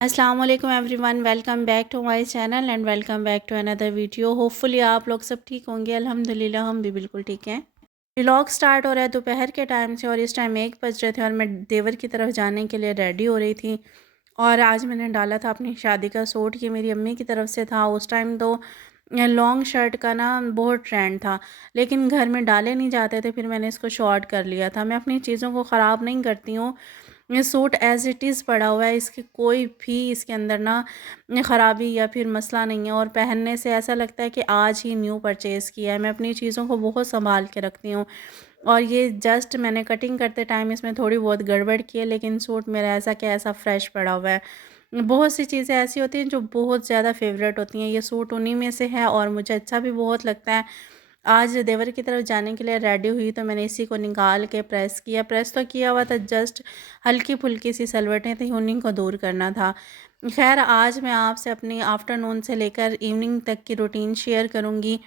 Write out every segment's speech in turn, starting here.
अस्सलाम वालेकुम everyone, welcome back to my channel and welcome back to another video. Hopefully आप लोग सब ठीक होंगे। अल्हम्दुलिल्लाह हम भी बिल्कुल ठीक हैं। व्लॉग स्टार्ट हो रहा है दोपहर के टाइम से और इस टाइम 1 बज रहे थे और मैं देवर की तरफ जाने के लिए रेडी हो रही थी। और आज मैंने डाला था अपनी शादी का सूट, ये मेरी अम्मी की तरफ से था। उस टाइम तो लॉन्ग शर्ट का ना बहुत ट्रेंड था, लेकिन घर में डाले नहीं जाते थे, फिर मैंने इसको शॉर्ट कर लिया था। मैं अपनी चीज़ों को ख़राब नहीं करती हूँ। ये सूट एज़ इट इज़ पड़ा हुआ है, इसकी कोई भी इसके अंदर ना ख़राबी या फिर मसला नहीं है और पहनने से ऐसा लगता है कि आज ही न्यू परचेज़ किया है। मैं अपनी चीज़ों को बहुत सँभाल के रखती हूँ और ये जस्ट मैंने कटिंग करते टाइम इसमें थोड़ी बहुत गड़बड़ की है, लेकिन सूट मेरा ऐसा क्या ऐसा फ्रेश पड़ा हुआ है। बहुत सी चीज़ें ऐसी होती हैं जो बहुत ज़्यादा फ़ेवरेट होती हैं, ये सूट उन्हीं में से है और मुझे अच्छा भी बहुत लगता है। आज देवर की तरफ जाने के लिए रेडी हुई तो मैंने इसी को निकाल के प्रेस किया। प्रेस तो किया हुआ था, जस्ट हल्की-फुल्की सी सलवटें थी, उन्हीं को दूर करना था। ख़ैर आज मैं आपसे अपनी आफ्टरनून से लेकर इवनिंग तक की रूटीन शेयर करूँगी।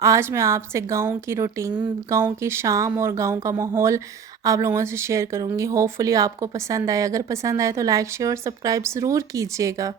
आज मैं आपसे गाँव की रूटीन, गाँव की शाम और गाँव का माहौल आप लोगों से शेयर करूँगी। होपफुली आपको पसंद आए। अगर पसंद आए तो लाइक, शेयर और सब्सक्राइब ज़रूर कीजिएगा।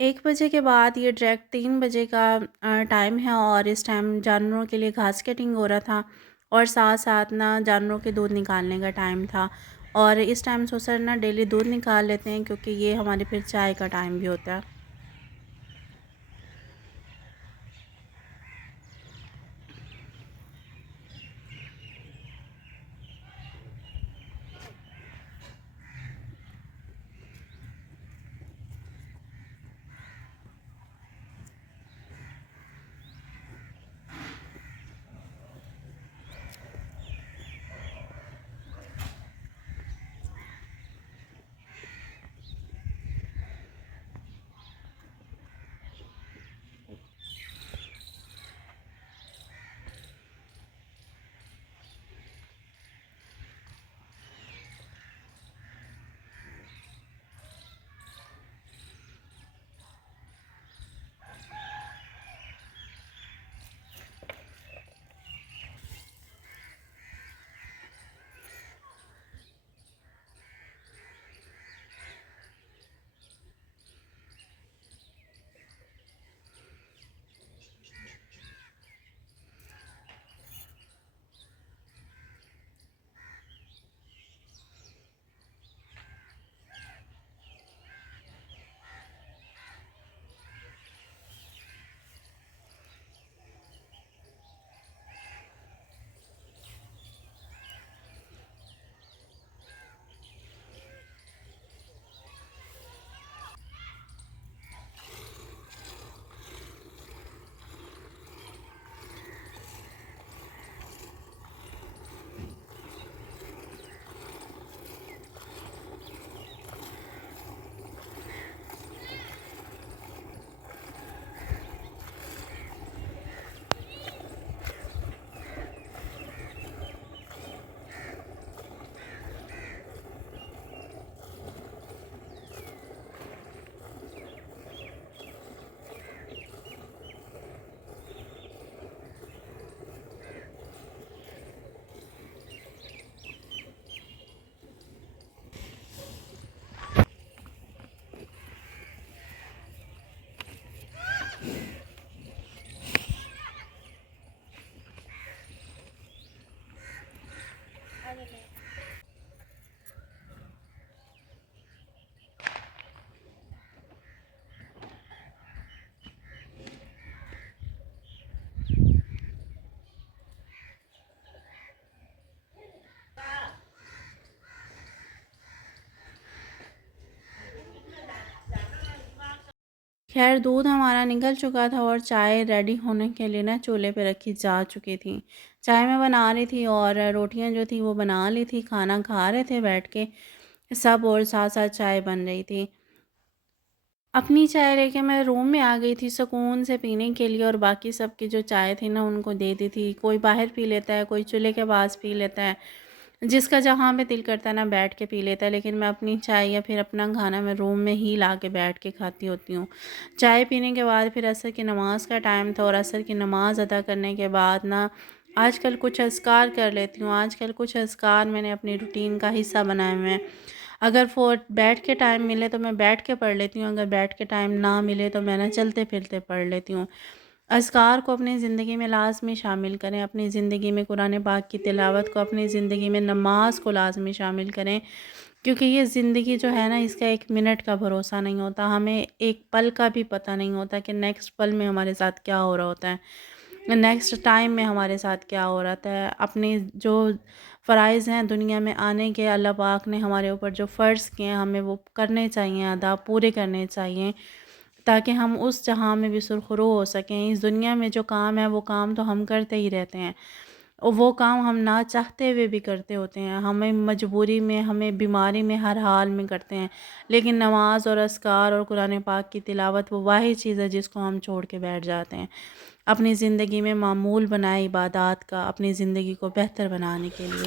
एक बजे के बाद ये डायरेक्ट 3 बजे का टाइम है और इस टाइम जानवरों के लिए घास कटिंग हो रहा था और साथ-साथ ना जानवरों के दूध निकालने का टाइम था। और इस टाइम ससुर ना डेली दूध निकाल लेते हैं क्योंकि ये हमारे फिर चाय का टाइम भी होता है। खैर दूध हमारा निकल चुका था और चाय रेडी होने के लिए ना चूल्हे पे रखी जा चुकी थी। चाय मैं बना रही थी और रोटियां जो थी वो बना ली थी, खाना खा रहे थे बैठ के सब और साथ-साथ चाय बन रही थी। अपनी चाय लेके मैं रूम में आ गई थी सुकून से पीने के लिए और बाकी सबकी जो चाय थी ना उनको दे दी थी। कोई बाहर पी लेता है, कोई चूल्हे के पास पी लेता है। जिसका जहाँ पे दिल करता है ना बैठ के पी लेता है, लेकिन मैं अपनी चाय या फिर अपना खाना मैं रूम में ही ला के बैठ के खाती होती हूँ। चाय पीने के बाद फिर असर की नमाज़ का टाइम था और असर की नमाज़ अदा करने के बाद ना आजकल कुछ अज़कार कर लेती हूँ। आजकल कुछ अज़कार मैंने अपनी रूटीन का हिस्सा बनाए हुए हैं। अगर बैठ के टाइम मिले तो मैं बैठ के पढ़ लेती हूँ, अगर बैठ के टाइम ना मिले तो मैं ना चलते-फिरते पढ़ लेती हूँ। अज़कार को अपनी ज़िंदगी में लाज़मी शामिल करें, अपनी ज़िंदगी में कुरान पाक की तिलावत को, अपनी ज़िंदगी में नमाज़ को लाज़मी शामिल करें। क्योंकि ये ज़िंदगी जो है ना इसका 1 मिनट का भरोसा नहीं होता, हमें एक पल का भी पता नहीं होता कि नेक्स्ट पल में हमारे साथ क्या हो रहा होता है। नेक्स्ट टाइम में हमारे साथ क्या हो रहा था। अपने जो फ़राइज़ हैं दुनिया में आने के, अल्लाह पाक ने हमारे ऊपर जो फ़र्ज़ किए हैं हमें वो करने चाहिए, अदा पूरे करने चाहिए ताकि हम उस जहाँ में भी सुरखरू हो सकें। इस दुनिया में जो काम है वो काम तो हम करते ही रहते हैं और वो काम हम ना चाहते हुए भी करते होते हैं, हमें मजबूरी में, हमें बीमारी में, हर हाल में करते हैं। लेकिन नमाज और अज़कार और कुरान पाक की तिलावत वो वाहिद चीज़ है जिसको हम छोड़ के बैठ जाते हैं। अपनी ज़िंदगी में मामूल बनाए इबादत का, अपनी ज़िंदगी को बेहतर बनाने के लिए।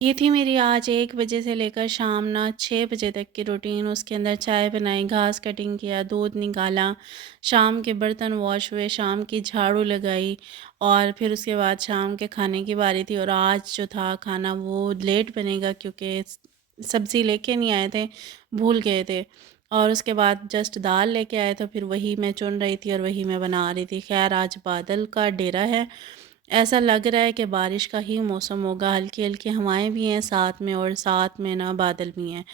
ये थी मेरी आज 1 बजे से लेकर शाम ना 6 बजे तक की रूटीन। उसके अंदर चाय बनाई, घास कटिंग किया, दूध निकाला, शाम के बर्तन वॉश हुए, शाम की झाड़ू लगाई और फिर उसके बाद शाम के खाने की बारी थी। और आज जो था खाना वो लेट बनेगा क्योंकि सब्ज़ी लेके नहीं आए थे, भूल गए थे। और उसके बाद जस्ट दाल लेके आए तो फिर वही मैं चुन रही थी और वही मैं बना रही थी। ख़ैर आज बादल का डेरा है, ऐसा लग रहा है कि बारिश का ही मौसम होगा, हल्की-हल्की हवाएँ भी हैं साथ में और साथ में ना बादल भी हैं।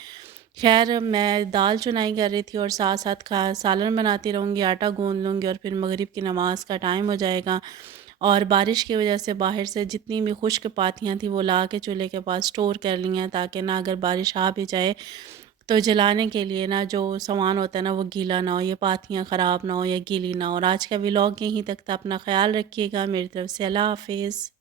ख़ैर मैं दाल चुनाई कर रही थी और साथ-साथ खा सालन बनाती रहूँगी, आटा गूँध लूँगी और फिर मगरिब की नमाज़ का टाइम हो जाएगा। और बारिश की वजह से बाहर से जितनी भी खुश्क पातियाँ थी वो ला के चूल्हे के पास स्टोर कर ली हैं ताकि ना अगर बारिश आ भी जाए तो जलाने के लिए ना जो सामान होता है ना वो गीला ना हो, ये पातियाँ ख़राब ना हो या गीली ना हो। और आज का व्लॉग यहीं तक था, अपना ख़्याल रखिएगा। मेरी तरफ से अल्लाह हाफ़िज़।